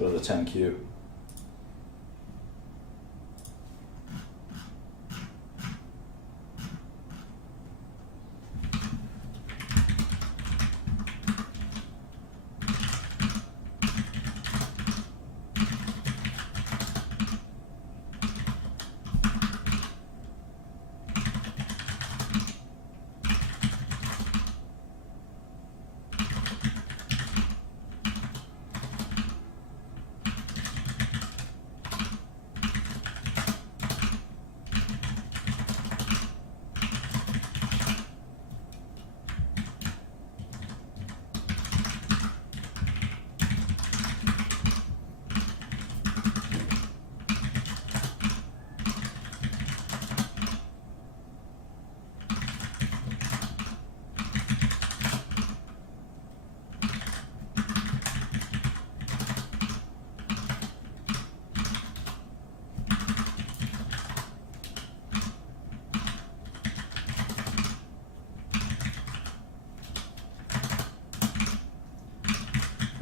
go to the 10Q.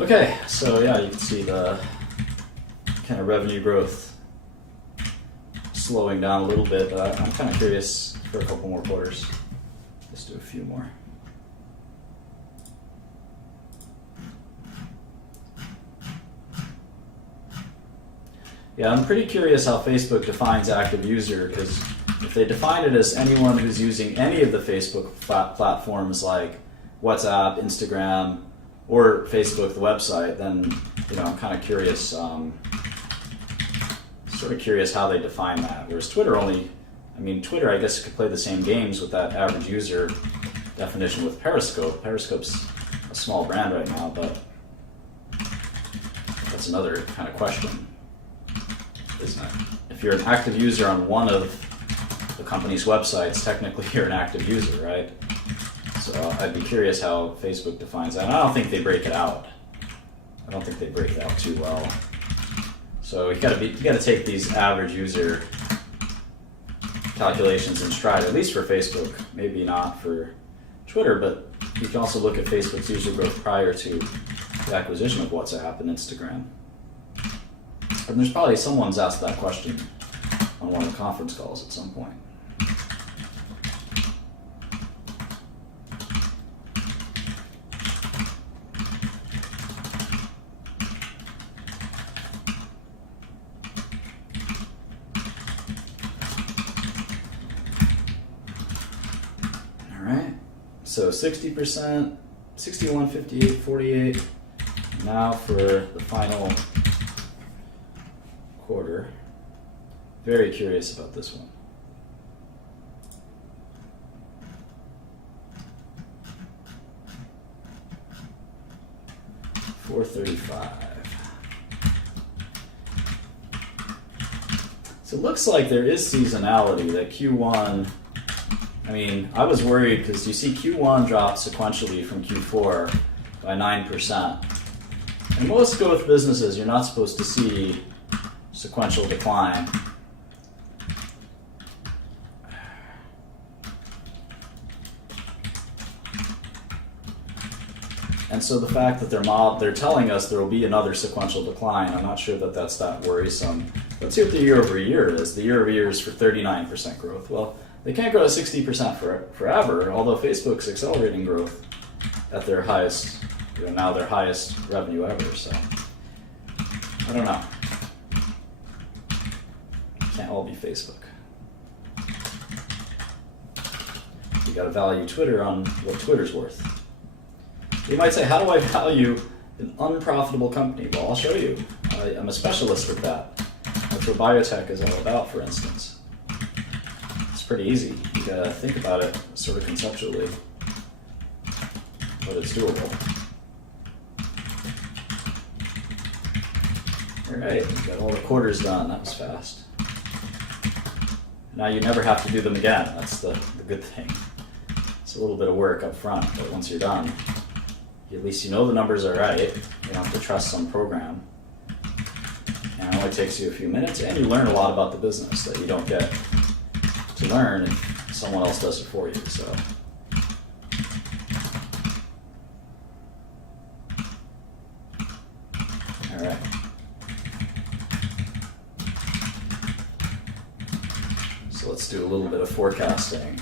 Okay, so yeah, you can see the kind of revenue growth slowing down a little bit, but I'm kind of curious for a couple more quarters. Let's do a few more. Yeah, I'm pretty curious how Facebook defines active user, because if they define it as anyone who's using any of the Facebook platforms like WhatsApp, Instagram, or Facebook, the website, then I'm kind of curious, sort of curious how they define that. Whereas Twitter Twitter, I guess, could play the same games with that average user definition with Periscope. Periscope's a small brand right now, but that's another kind of question, isn't it? If you're an active user on one of the company's websites, technically you're an active user, right? So I'd be curious how Facebook defines that. And I don't think they break it out. I don't think they break it out too well. So you got to take these average user calculations in stride, at least for Facebook. Maybe not for Twitter, but you can also look at Facebook's user growth prior to the acquisition of WhatsApp and Instagram. And there's probably someone's asked that question on one of the conference calls at some point. So 60%, 61, 58, 48. Now for the final quarter. Very curious about this one. $435. So it looks like there is seasonality, that Q1. I was worried because you see Q1 drop sequentially from Q4 by 9%. In most growth businesses, you're not supposed to see sequential decline. And so the fact that they're telling us there will be another sequential decline, I'm not sure that that's that worrisome. Let's see what the year over year is. The year over year is for 39% growth. Well, they can't grow at 60% forever, although Facebook's accelerating growth at their highest, now their highest revenue ever, so I don't know. Can't all be Facebook. You gotta value Twitter on what Twitter's worth. You might say, how do I value an unprofitable company? Well, I'll show you. I'm a specialist at that. That's what biotech is all about, for instance. Pretty easy. You gotta think about it sort of conceptually, but it's doable. Alright, got all the quarters done. That was fast. Now you never have to do them again. That's the good thing. It's a little bit of work up front, but once you're done, at least you know the numbers are right. You don't have to trust some program. And it only takes you a few minutes, and you learn a lot about the business that you don't get to learn if someone else does it for you. So all right, So let's do a little bit of forecasting.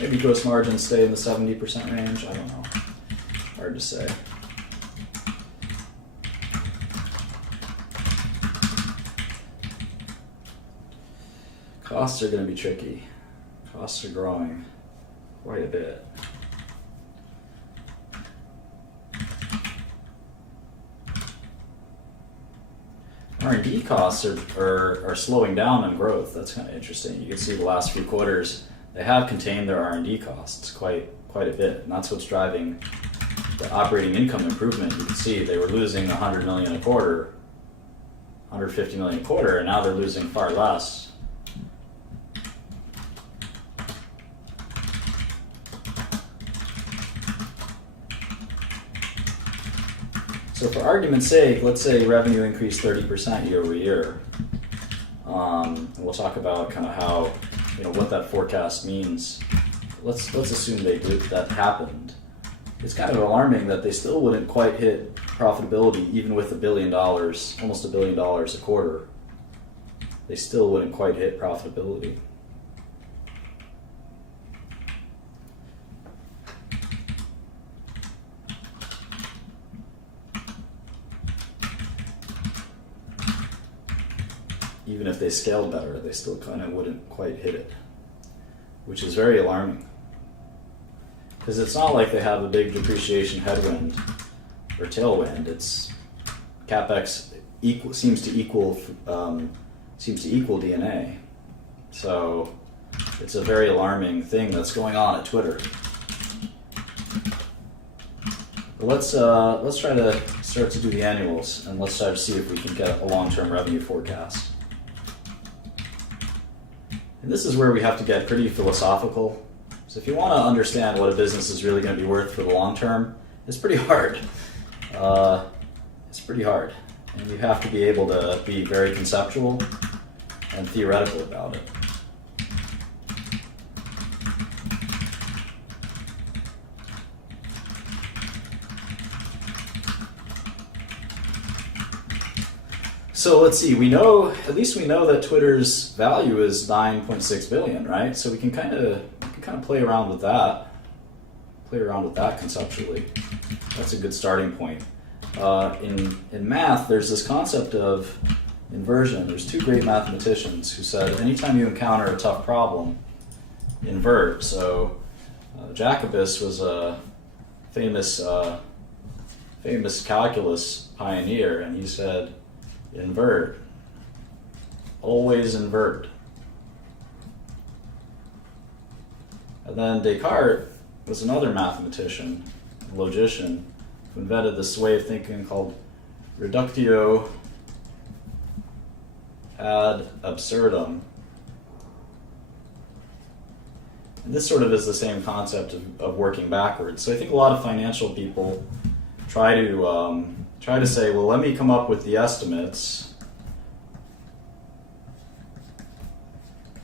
Maybe gross margins stay in the 70% range. I don't know. Hard to say. Costs are going to be tricky. Costs are growing quite a bit. R&D costs are slowing down in growth. That's kind of interesting. You can see the last few quarters, they have contained their R&D costs quite a bit, and that's what's driving the operating income improvement. You can see they were losing 100 million a quarter, 150 million a quarter, and now they're losing far less. So for argument's sake, let's say revenue increased 30% year over year. And we'll talk about kind of how, what that forecast means. Let's assume that happened. It's kind of alarming that they still wouldn't quite hit profitability even with $1 billion, almost $1 billion a quarter. They still wouldn't quite hit profitability. Even if they scaled better, they still kind of wouldn't quite hit it, which is very alarming. Because it's not like they have a big depreciation headwind or tailwind. It's CapEx seems to equal D&A. So it's a very alarming thing that's going on at Twitter. But let's try to start to do the annuals, and let's try to see if we can get a long-term revenue forecast. And this is where we have to get pretty philosophical. So if you want to understand what a business is really going to be worth for the long term, it's pretty hard. It's pretty hard. And you have to be able to be very conceptual and theoretical about it. So let's see, at least we know that Twitter's value is 9.6 billion, right? So we can kind of play around with that. Conceptually. That's a good starting point. In math, there's this concept of inversion. There's two great mathematicians who said anytime you encounter a tough problem, invert. So Jacobus was a famous calculus pioneer, and he said, invert. Always invert. And then Descartes was another mathematician, logician, who invented this way of thinking called reductio ad absurdum. And this sort of is the same concept of working backwards. So I think a lot of financial people try to say, well, let me come up with the estimates.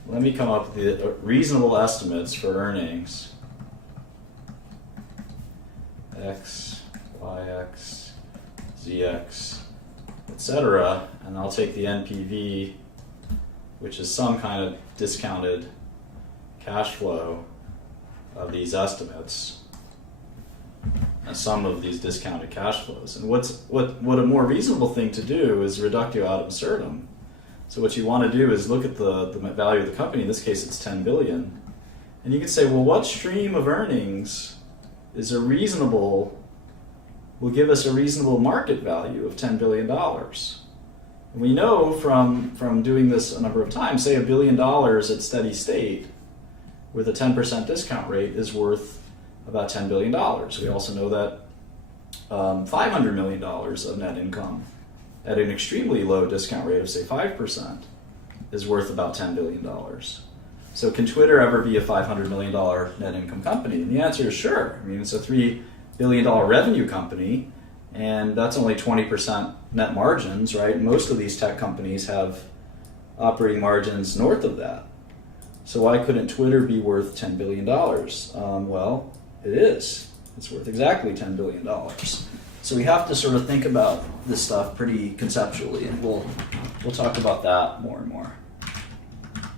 Let me come up with the reasonable estimates for earnings. X, YX, ZX, etc. And I'll take the NPV, which is some kind of discounted cash flow of these estimates, a sum of these discounted cash flows. And what a more reasonable thing to do is reductio ad absurdum. So what you want to do is look at the value of the company. In this case, it's 10 billion. And you can say, well, what stream of earnings will give us a reasonable market value of $10 billion? And we know from doing this a number of times, say $1 billion at steady state with a 10% discount rate is worth about $10 billion. We also know that $500 million of net income at an extremely low discount rate of, say, 5% is worth about $10 billion. So can Twitter ever be a $500 million net income company? And the answer is sure. I mean, it's a $3 billion revenue company, and that's only 20% net margins, right? Most of these tech companies have operating margins north of that. So why couldn't Twitter be worth $10 billion? Well, it is. It's worth exactly $10 billion. So we have to sort of think about this stuff pretty conceptually, and we'll talk about that more and more.